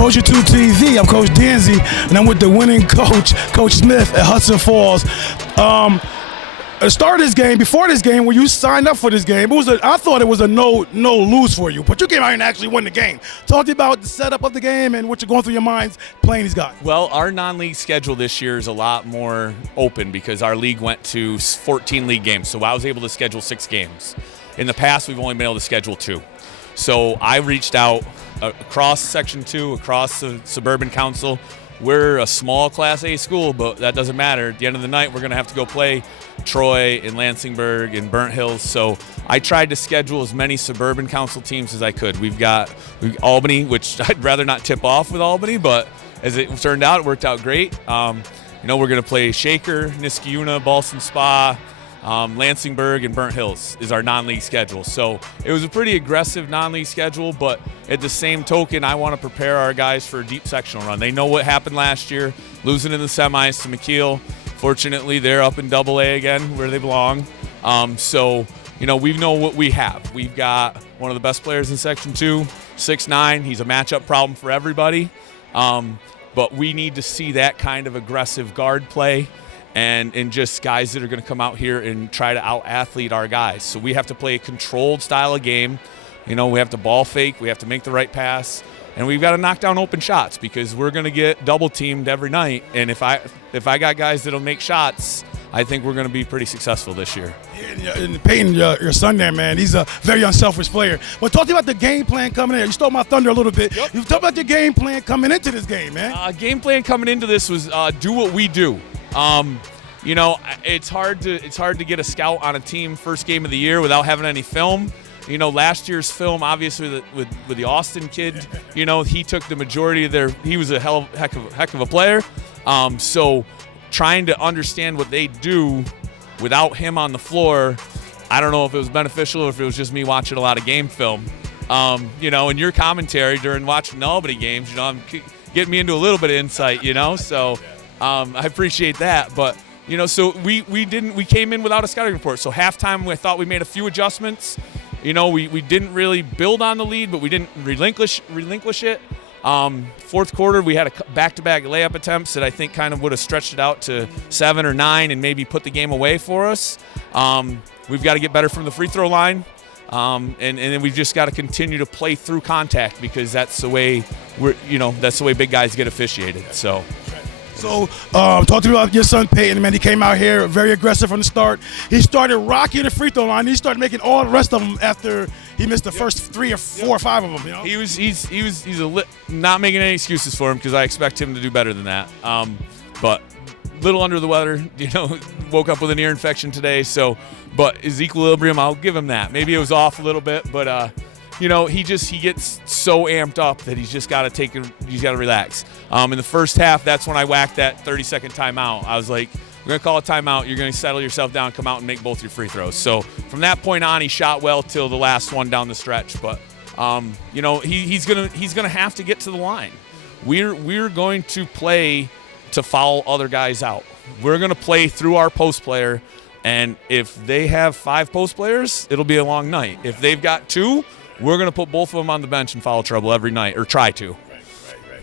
Motion 2 TV. I'm Coach Danzy, and I'm with the winning coach, Coach Smith at Hudson Falls. At the start of this game, before this game, when you signed up for this game, I thought it was a no lose for you, but you came out here and actually won the game. Talk to me about the setup of the game and what you're going through your minds playing these guys. Well, our non-league schedule this year is a lot more open because our league went to 14 league games, so I was able to schedule 6 games. In the past, we've only been able to schedule 2. So I reached out across Section 2, across the Suburban Council. We're a small Class A school, but that doesn't matter. At the end of the night, we're going to have to go play Troy and Lansingburg and Burnt Hills. So I tried to schedule as many Suburban Council teams as I could. We've got Albany, which I'd rather not tip off with Albany, but as it turned out, it worked out great. We're going to play Shaker, Niskayuna, Ballston Spa, Lansingburg, and Burnt Hills is our non-league schedule. So it was a pretty aggressive non-league schedule, but at the same token, I want to prepare our guys for a deep sectional run. They know what happened last year, losing in the semis to McKeel. Fortunately, they're up in AA again where they belong. We know what we have. We've got one of the best players in Section 2, 6'9". He's a matchup problem for everybody. But we need to see that kind of aggressive guard play and just guys that are going to come out here and try to out-athlete our guys. So we have to play a controlled style of game. We have to ball fake. We have to make the right pass. And we've got to knock down open shots because we're going to get double-teamed every night. And if I got guys that'll make shots, I think we're going to be pretty successful this year. And Peyton, your son there, man, he's a very unselfish player. But talk to me about the game plan coming in. You stole my thunder a little bit. Yep. You talk about your game plan coming into this game, man. Game plan coming into this was do what we do. It's hard to get a scout on a team first game of the year without having any film. Last year's film, obviously, with the Austin kid, he took the majority of he was a heck of a player. So trying to understand what they do without him on the floor, I don't know if it was beneficial or if it was just me watching a lot of game film. And your commentary during watching the Albany games, getting me into a little bit of insight, so I appreciate that. But, so we came in without a scouting report. So halftime, I thought we made a few adjustments. We didn't really build on the lead, but we didn't relinquish it. Fourth quarter, we had a back-to-back layup attempts that I think kind of would have stretched it out to 7 or 9 and maybe put the game away for us. We've got to get better from the free throw line. And then we've just got to continue to play through contact because that's the way big guys get officiated. So talk to me about your son Peyton, man. He came out here very aggressive from the start. He started rocking the free throw line. He started making all the rest of them after he missed the first 3 or 4 or 5 of them. He's not making any excuses for him because I expect him to do better than that. But little under the weather, woke up with an ear infection today. But his equilibrium, I'll give him that. Maybe it was off a little bit, but he gets so amped up that he's got to relax. In the first half, that's when I whacked that 30-second timeout. I was like, we're going to call a timeout. You're going to settle yourself down, come out and make both your free throws. So from that point on, he shot well till the last one down the stretch. But, he's going to have to get to the line. We're going to play to foul other guys out. We're going to play through our post player. And if they have 5 post players, it'll be a long night. If they've got 2, we're going to put both of them on the bench in foul trouble every night, or try to. Right.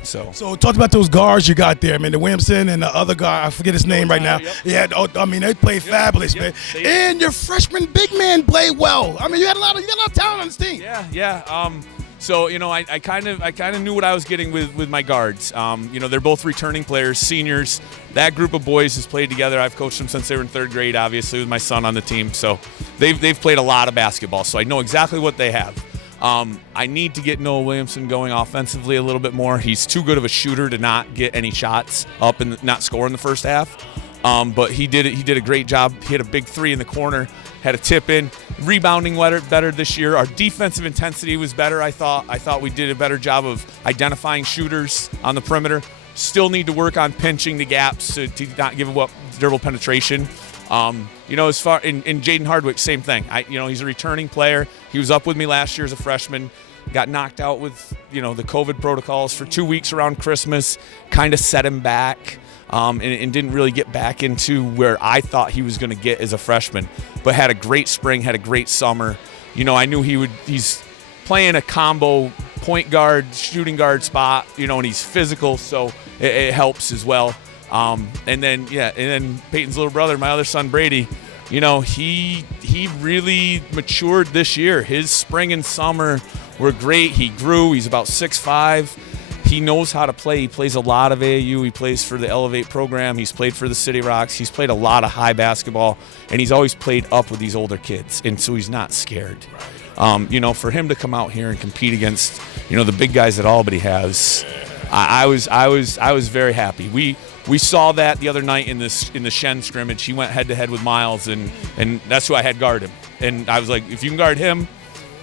So talk about those guards you got there, man. The Williamson and the other guy, I forget his name right now. Yep. Yeah, they played fabulous, man. And your freshman big man played well. I mean, you got a lot of talent on this team. Yeah. I kind of knew what I was getting with my guards. They're both returning players, seniors. That group of boys has played together. I've coached them since they were in 3rd grade, obviously, with my son on the team. So they've played a lot of basketball. So I know exactly what they have. I need to get Noah Williamson going offensively a little bit more. He's too good of a shooter to not get any shots up and not score in the first half. But he did a great job. He hit a big 3 in the corner, had a tip in, rebounding better this year. Our defensive intensity was better, I thought. I thought we did a better job of identifying shooters on the perimeter. Still need to work on pinching the gaps to not give up dribble penetration. As far in Jaden Hardwick, same thing. He's a returning player. He was up with me last year as a freshman. Got knocked out with the COVID protocols for 2 weeks around Christmas. Kind of set him back, and didn't really get back into where I thought he was going to get as a freshman. But had a great spring, had a great summer. I knew he's playing a combo point guard, shooting guard spot, and he's physical, so it helps as well. And then Peyton's little brother, my other son Brady, he really matured this year. His spring and summer were great. He grew. He's about 6'5". He knows how to play. He plays a lot of AAU. He plays for the Elevate program. He's played for the City Rocks. He's played a lot of high basketball, and he's always played up with these older kids, and so he's not scared. For him to come out here and compete against, the big guys that Albany has, I was very happy. We saw that the other night in the Shen scrimmage. He went head to head with Miles, and that's who I had guard him. And I was like, if you can guard him,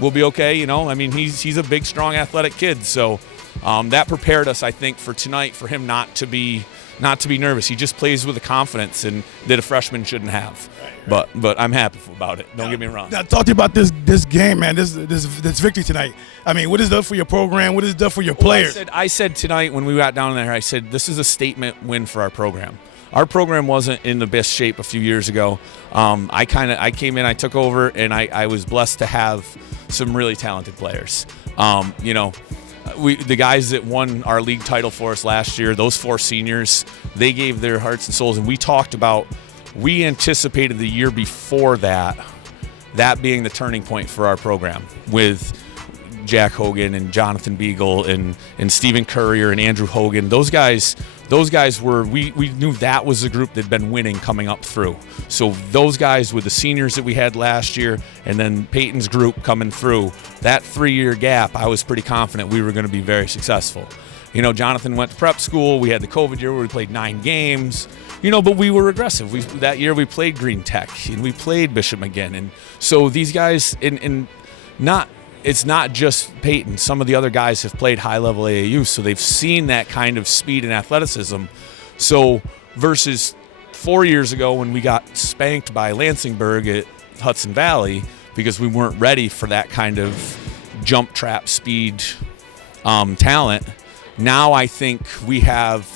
we'll be okay. He's a big, strong, athletic kid. So that prepared us, I think, for tonight, for him not to be nervous. He just plays with a confidence and that a freshman shouldn't have. But I'm happy about it. Don't get me wrong. Now, talk to you about this game, man. This victory tonight. I mean, what is it done for your program? What is it done for your players? I said tonight when we got down there, I said this is a statement win for our program. Our program wasn't in the best shape a few years ago. I came in, I took over, and I was blessed to have some really talented players. The guys that won our league title for us last year, those 4 seniors, they gave their hearts and souls, and we talked about. We anticipated the year before that being the turning point for our program with Jack Hogan and Jonathan Beagle and Stephen Courier and Andrew Hogan. Those guys were, we knew that was the group that had been winning coming up through. So those guys with the seniors that we had last year and then Peyton's group coming through, that 3-year gap, I was pretty confident we were going to be very successful. Jonathan went to prep school. We had the COVID year where we played 9 games. But we were aggressive. That year we played Green Tech and we played Bishop McGinn, and so these guys, it's not just Peyton. Some of the other guys have played high-level AAU, so they've seen that kind of speed and athleticism. So versus 4 years ago when we got spanked by Lansingburg at Hudson Valley because we weren't ready for that kind of jump trap speed talent. Now I think we have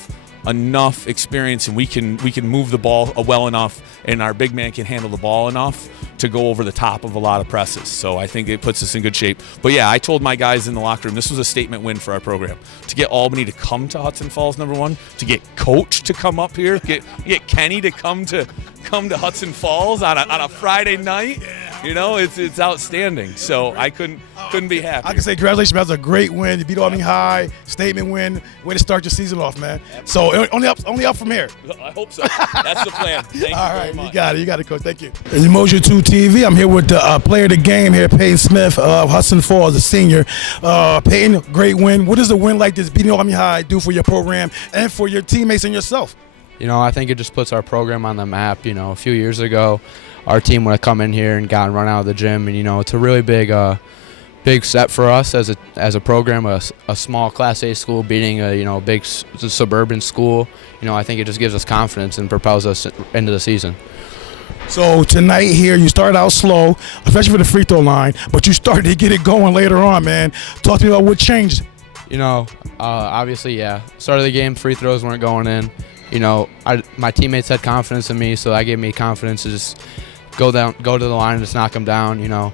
enough experience and we can move the ball well enough, and our big man can handle the ball enough to go over the top of a lot of presses. So I think it puts us in good shape. But yeah, I told my guys in the locker room this was a statement win for our program. To get Albany to come to Hudson Falls, number one, to get Coach to come up here, get Kenny to come to Hudson Falls on a Friday night. It's outstanding. So I couldn't be happy. I can say congratulations, man. That was a great win. You beat Albany High, statement win. Way to start your season off, man. So only up from here. I hope so. That's the plan. Thank you very much. You got it, Coach. Thank you. It's Emotion 2 TV. I'm here with the player of the game here, Peyton Smith of Hudson Falls, a senior. Peyton, great win. What does a win like this, beating Albany High, do for your program and for your teammates and yourself? I think it just puts our program on the map. A few years ago, our team would have come in here and gotten run out of the gym, and it's a really big step for us as a program, a small Class A school beating a big suburban school. I think it just gives us confidence and propels us into the season. So tonight here, you started out slow, especially for the free throw line, but you started to get it going later on, man. Talk to me about what changed. Obviously, yeah. Start of the game, free throws weren't going in. My teammates had confidence in me, so that gave me confidence to just go to the line and just knock them down.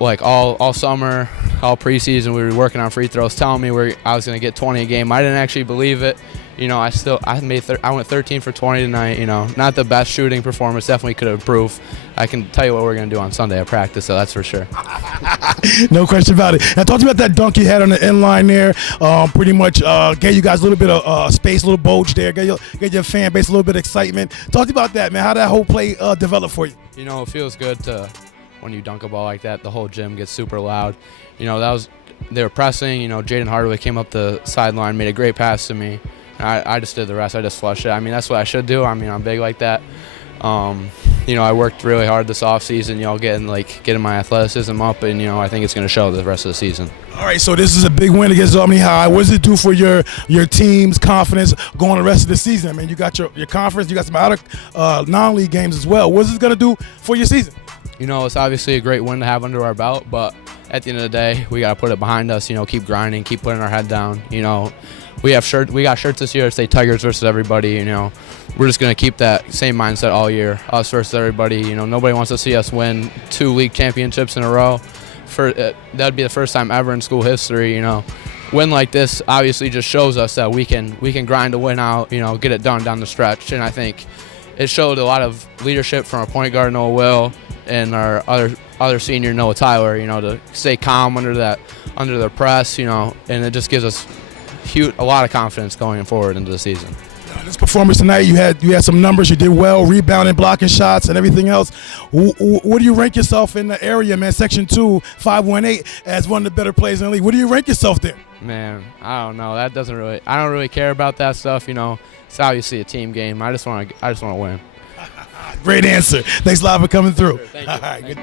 Like all summer, all preseason, we were working on free throws, telling me I was going to get 20 a game. I didn't actually believe it. I went 13 for 20 tonight. Not the best shooting performance. Definitely could have improved. I can tell you what we're going to do on Sunday at practice, so that's for sure. No question about it. Now, talk to me about that dunk you had on the end line there. Pretty much gave you guys a little bit of space, a little bulge there. Gave your fan base a little bit of excitement. Talk to me about that, man. How that whole play developed for you? It feels good when you dunk a ball like that. The whole gym gets super loud. They were pressing. Jaden Hardaway came up the sideline, made a great pass to me. I just did the rest. I just flushed it. That's what I should do. I'm big like that. I worked really hard this offseason, getting my athleticism up, and, I think it's going to show the rest of the season. All right, so this is a big win against Albany High. What does it do for your team's confidence going the rest of the season? I mean, you got your conference, you got some other non-league games as well. What is it going to do for your season? It's obviously a great win to have under our belt, but at the end of the day, we got to put it behind us, keep grinding, keep putting our head down, We got shirts this year that say Tigers versus everybody. We're just gonna keep that same mindset all year. Us versus everybody. Nobody wants to see us win 2 league championships in a row. that'd be the first time ever in school history. You know, win like this obviously just shows us that we can grind a win out. You know, get it done down the stretch, and I think it showed a lot of leadership from our point guard Noah Will and our other senior Noah Tyler. You know, to stay calm under the press. You know, and it just gives us a lot of confidence going forward into the season. This performance tonight, you had some numbers. You did well, rebounding, blocking shots, and everything else. What do you rank yourself in the area, man? Section 2, 518, as one of the better players in the league. What do you rank yourself there? Man, I don't know. I don't really care about that stuff. You know, it's obviously a team game. I just want to win. Great answer. Thanks a lot for coming through. Sure, thank you. All right, good.